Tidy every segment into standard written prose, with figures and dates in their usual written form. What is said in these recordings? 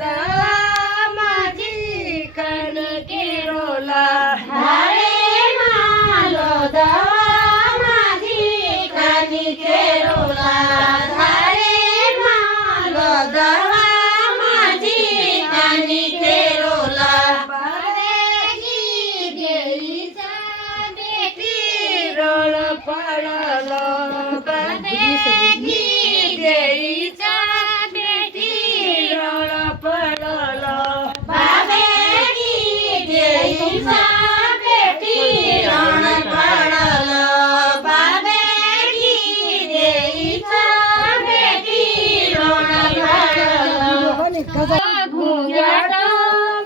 दवा माझी कणकी रोला धारे मालो दवा माझी कणकी रोला धारे मालो दवा माझी कणकी रोला बाबेगी देईचा बेटी रोळ पडलो बाबेगी देईचा बेटी रोळ पडलो बाबेगी देईचा बेटी रण पडलो बाबेगी देईचा बेटी रण पडलो घुंग्याट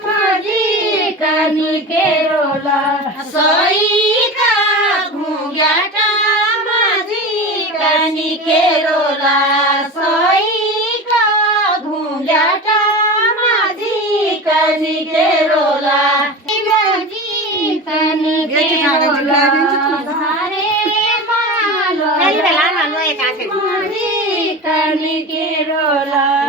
माझी कणकी रोला सोईका घुंग्याट माझी कणकी रोला सोईका घुंग्याट माझी कणकी रोला माझी कणकी रोला धारे मालो माझी कणकी रोला